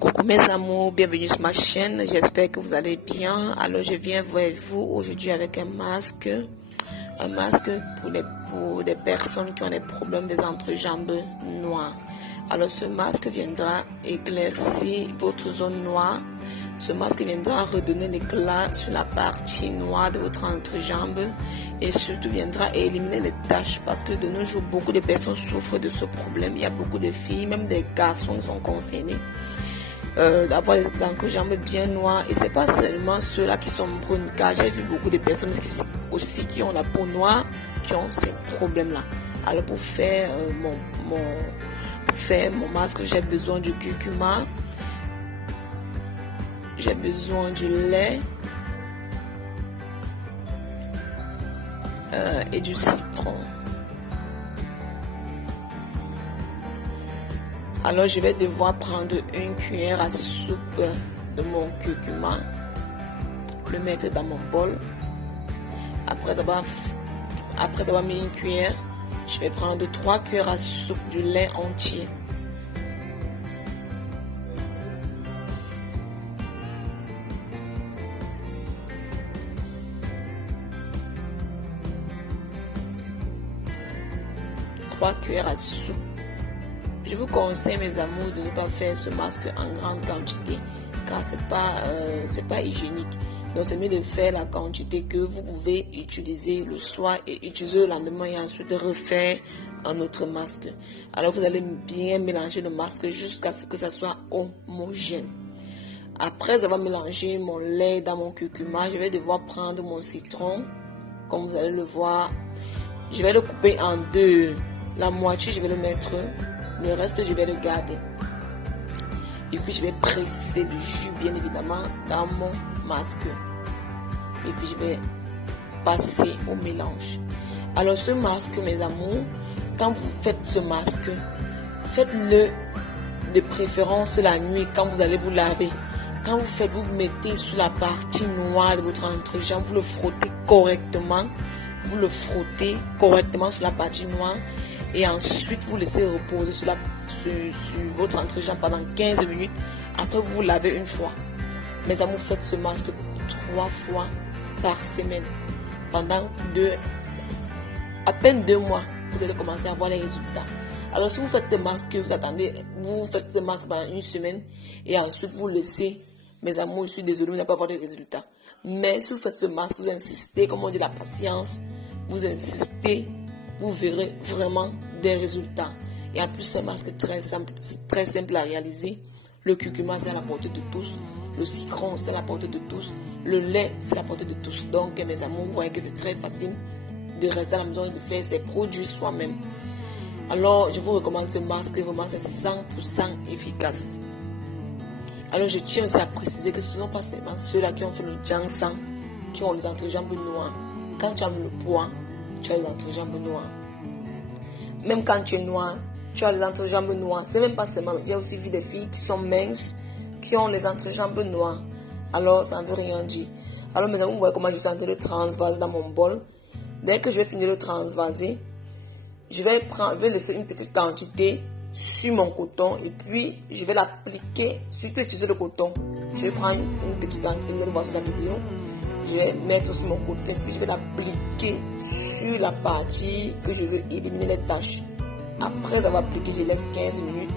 Coucou mes amours, bienvenue sur ma chaîne, j'espère que vous allez bien. Alors je viens vers vous aujourd'hui avec un masque pour des personnes qui ont des problèmes des entrejambes noires. Alors ce masque viendra éclaircir votre zone noire. Ce masque viendra redonner l'éclat sur la partie noire de votre entrejambe et surtout viendra éliminer les taches parce que de nos jours, beaucoup de personnes souffrent de ce problème. Il y a beaucoup de filles, même des garçons qui sont concernés d'avoir les entrejambes bien noires. Et c'est pas seulement ceux-là qui sont brunes, car j'ai vu beaucoup de personnes aussi qui ont la peau noire, qui ont ces problèmes-là. Alors pour faire mon masque, j'ai besoin du curcuma. J'ai besoin du lait et du citron. Alors je vais devoir prendre une cuillère à soupe de mon curcuma, le mettre dans mon bol. Après avoir mis une cuillère, je vais prendre 3 cuillères à soupe du lait entier. Cuillères à soupe. Je vous conseille mes amours de ne pas faire ce masque en grande quantité car c'est pas hygiénique. Donc c'est mieux de faire la quantité que vous pouvez utiliser le soir et utiliser le lendemain et ensuite refaire un autre masque. Alors vous allez bien mélanger le masque jusqu'à ce que ça soit homogène. Après avoir mélangé mon lait dans mon curcuma, je vais devoir prendre mon citron. Comme vous allez le voir, je vais le couper en deux. La moitié, je vais le mettre, le reste, je vais le garder. Et puis, je vais presser le jus, bien évidemment, dans mon masque. Et puis, je vais passer au mélange. Alors, ce masque, mes amours, quand vous faites ce masque, faites-le de préférence la nuit, quand vous allez vous laver. Quand vous faites, vous mettez sur la partie noire de votre entrejambe, vous le frottez correctement. Vous le frottez correctement sur la partie noire. Et ensuite, vous laissez reposer sur votre entrejambe pendant 15 minutes. Après, vous vous lavez une fois. Mes amours, faites ce masque 3 fois par semaine. Pendant à peine 2 mois, vous allez commencer à voir les résultats. Alors, si vous faites ce masque, vous faites ce masque pendant 1 semaine et ensuite vous laissez, mes amours, je suis désolée, vous n'allez pas voir les résultats. Mais si vous faites ce masque, vous insistez, comme on dit, la patience, vous insistez, vous verrez vraiment des résultats. Et en plus, c'est un masque très simple à réaliser. Le curcuma, c'est à la portée de tous. Le citron, c'est à la portée de tous. Le lait, c'est à la portée de tous. Donc, mes amours, vous voyez que c'est très facile de rester à la maison et de faire ses produits soi-même. Alors, je vous recommande ce masque. Vraiment, c'est 100% efficace. Alors, je tiens aussi à préciser que ce ne sont pas seulement ceux-là qui ont fait le ginseng, qui ont les entrejambes noires. Quand tu as le poids, tu as les entrejambes noires. Même quand tu es noir, tu as les entrejambes noires. C'est même pas seulement. J'ai aussi vu des filles qui sont minces, qui ont les entrejambes noires. Alors, ça ne veut rien dire. Alors, maintenant, vous voyez comment je suis en train de transvaser dans mon bol. Dès que je vais finir de transvaser, je vais laisser une petite quantité sur mon coton et puis je vais l'appliquer, surtout utiliser le coton. Je vais prendre une petite quantité, vous allez voir sur la vidéo. Je vais mettre sur mon côté, puis je vais l'appliquer sur la partie que je veux éliminer les taches. Après avoir appliqué, je laisse 15 minutes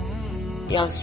et ensuite